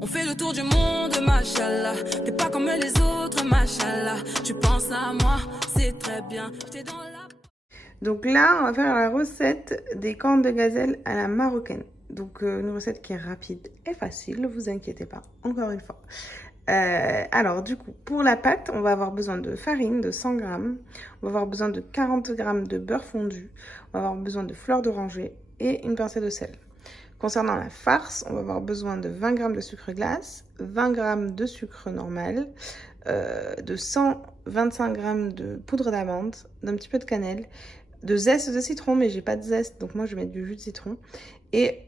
On fait le tour du monde, machallah. T'es pas comme les autres, machallah. Tu penses à moi, c'est très bien. J'étais dans la... Donc là, on va faire la recette des cornes de gazelle à la marocaine. Donc une recette qui est rapide et facile, ne vous inquiétez pas, encore une fois. Alors du coup, pour la pâte, on va avoir besoin de farine de 100 grammes. On va avoir besoin de 40 grammes de beurre fondu. On va avoir besoin de fleur d'oranger et une pincée de sel. Concernant la farce, on va avoir besoin de 20 g de sucre glace, 20 g de sucre normal, de 125 g de poudre d'amande, d'un petit peu de cannelle, de zeste de citron, mais j'ai pas de zeste, donc moi je vais mettre du jus de citron, et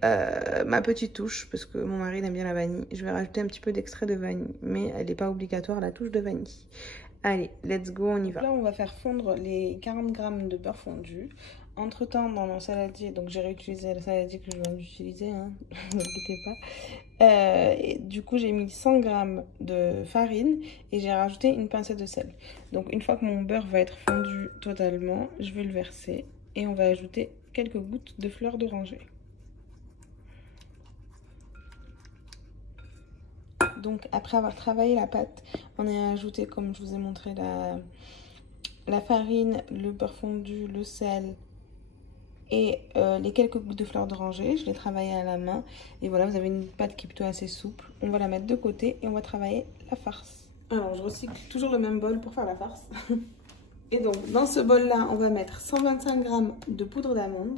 ma petite touche, parce que mon mari aime bien la vanille. Je vais rajouter un petit peu d'extrait de vanille, mais elle n'est pas obligatoire, la touche de vanille. Allez, let's go, on y va. Là, on va faire fondre les 40 g de beurre fondu. Entre temps, dans mon saladier, donc j'ai réutilisé le saladier que je viens d'utiliser, hein, ne vous inquiétez pas. Et du coup, j'ai mis 100 g de farine et j'ai rajouté une pincée de sel. Donc, une fois que mon beurre va être fondu totalement, je vais le verser et on va ajouter quelques gouttes de fleur d'oranger. Donc, après avoir travaillé la pâte, on a ajouté, comme je vous ai montré, la farine, le beurre fondu, le sel et les quelques gouttes de fleur d'oranger. Je l'ai travaillé à la main. Et voilà, vous avez une pâte qui est plutôt assez souple. On va la mettre de côté et on va travailler la farce. Alors, je recycle toujours le même bol pour faire la farce. Et donc, dans ce bol-là, on va mettre 125 g de poudre d'amande.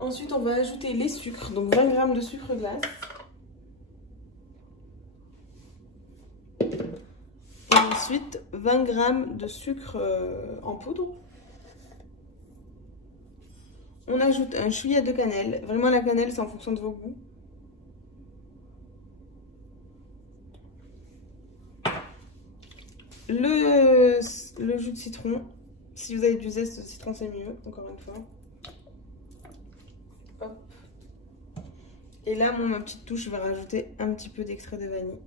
Ensuite, on va ajouter les sucres, donc 20 g de sucre glace. Et ensuite, 20 g de sucre en poudre. On ajoute un chouïa de cannelle. Vraiment, la cannelle, c'est en fonction de vos goûts. Le jus de citron. Si vous avez du zeste de citron, c'est mieux, encore une fois. Hop. Et là, ma petite touche, je vais rajouter un petit peu d'extrait de vanille.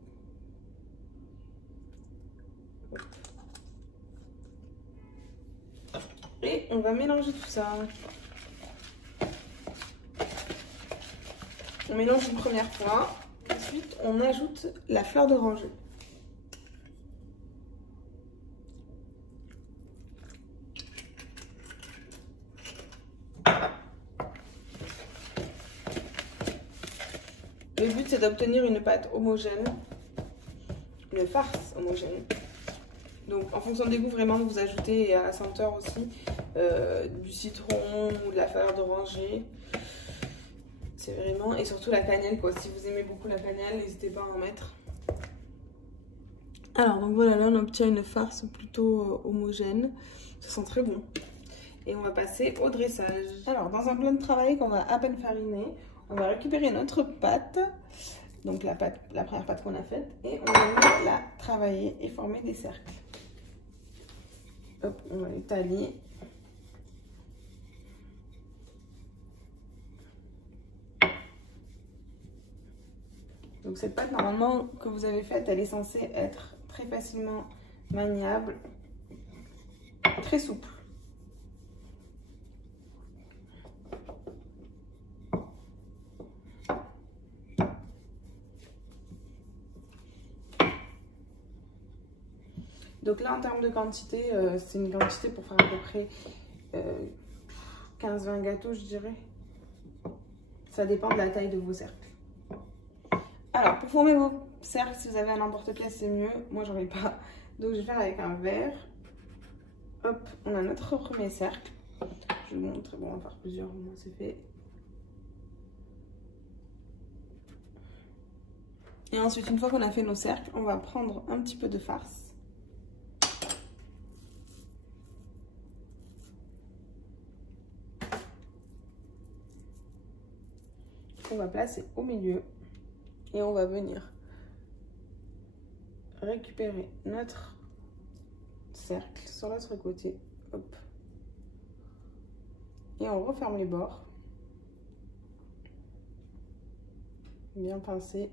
Hop. Et on va mélanger tout ça. On mélange une première fois. Ensuite, on ajoute la fleur d'oranger. Le but, c'est d'obtenir une pâte homogène, une farce homogène. Donc, en fonction des goûts, vraiment, vous ajoutez à la senteur aussi du citron ou de la fleur d'oranger. C'est vraiment, et surtout la cannelle, quoi. Si vous aimez beaucoup la cannelle, n'hésitez pas à en mettre. Alors, donc voilà, là, on obtient une farce plutôt homogène. Ça sent très bon. Et on va passer au dressage. Alors, dans un plat de travail qu'on va à peine fariner, on va récupérer notre pâte, donc la première pâte qu'on a faite, et on va la travailler et former des cercles. Hop, on va les tailler. Donc cette pâte, normalement, que vous avez faite, elle est censée être très facilement maniable, très souple. Donc là, en termes de quantité, c'est une quantité pour faire à peu près 15-20 gâteaux, je dirais. Ça dépend de la taille de vos cercles. Alors, pour former vos cercles, si vous avez un emporte-pièce, c'est mieux. Moi, j'en ai pas. Donc, je vais faire avec un verre. Hop, on a notre premier cercle. Je vous montre. Bon, on va faire plusieurs, au moins c'est fait. Et ensuite, une fois qu'on a fait nos cercles, on va prendre un petit peu de farce. On va placer au milieu et on va venir récupérer notre cercle sur l'autre côté. Hop. Et on referme les bords. Bien pincé.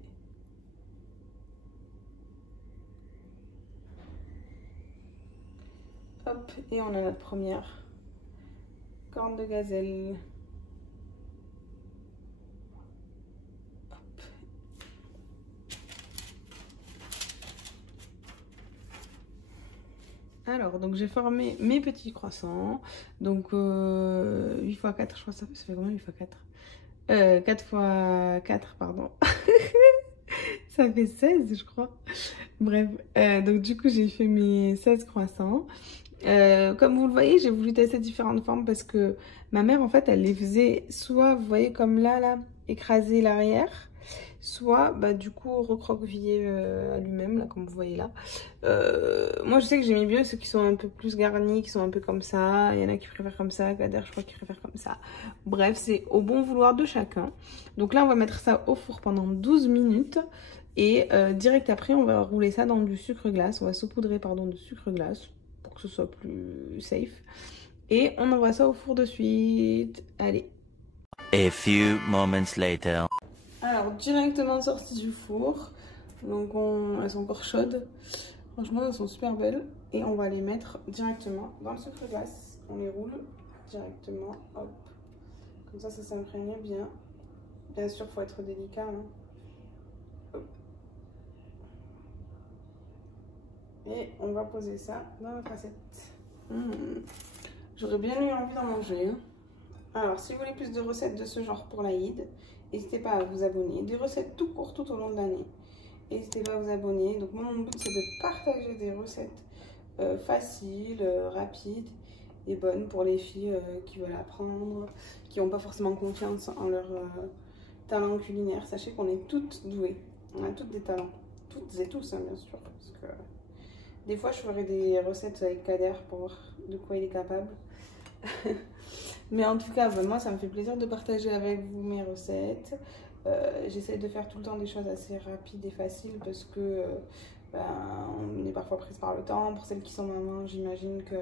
Hop, et on a notre première corne de gazelle. Hop. Alors, donc j'ai formé mes petits croissants. Donc 8 x 4, je crois que ça fait combien 8 x 4 4 x 4, pardon. Ça fait 16, je crois. Bref, donc du coup, j'ai fait mes 16 croissants. Comme vous le voyez, j'ai voulu tester différentes formes parce que ma mère, en fait, elle les faisait soit, vous voyez, comme là, écraser l'arrière, soit, bah, du coup, recroqueviller à lui-même, là, comme vous voyez là. Moi, je sais que j'aimais bien ceux qui sont un peu plus garnis, qui sont un peu comme ça. Il y en a qui préfèrent comme ça, Kader, je crois qu'il préfère comme ça. Bref, c'est au bon vouloir de chacun. Donc là, on va mettre ça au four pendant 12 minutes. Et direct après, on va rouler ça dans du sucre glace. On va saupoudrer, pardon, de sucre glace pour que ce soit plus safe. Et on envoie ça au four de suite. Allez. A few moments later. Alors, directement sorties du four. Donc, elles sont encore chaudes. Franchement, elles sont super belles. Et on va les mettre directement dans le sucre glace. On les roule directement. Hop. Comme ça s'imprègne bien. Bien sûr, il faut être délicat. Hein. Et on va poser ça dans notre assiette. J'aurais bien eu envie d'en manger. Hein. Alors, si vous voulez plus de recettes de ce genre pour l'Aïd, n'hésitez pas à vous abonner. Des recettes tout court tout au long de l'année. N'hésitez pas à vous abonner. Donc, mon but, c'est de partager des recettes faciles, rapides et bonnes pour les filles qui veulent apprendre, qui n'ont pas forcément confiance en leur talent culinaire. Sachez qu'on est toutes douées. On a toutes des talents. Toutes et tous, hein, bien sûr. Parce que des fois, je ferai des recettes avec Kader pour voir de quoi il est capable. Mais en tout cas, moi, ça me fait plaisir de partager avec vous mes recettes. J'essaie de faire tout le temps des choses assez rapides et faciles parce que on est parfois prise par le temps. Pour celles qui sont mamans, j'imagine que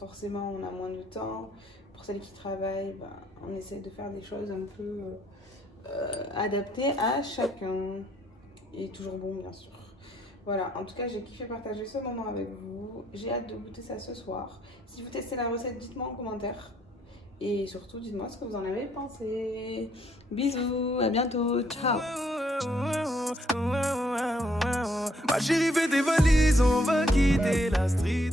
forcément, on a moins de temps. Pour celles qui travaillent, on essaie de faire des choses un peu adaptées à chacun. Et toujours bon, bien sûr. Voilà, en tout cas, j'ai kiffé partager ce moment avec vous. J'ai hâte de goûter ça ce soir. Si vous testez la recette, dites-moi en commentaire. Et surtout, dites-moi ce que vous en avez pensé. Bisous, à bientôt, ciao. Ma chérie, fais tes valises, on va quitter la street.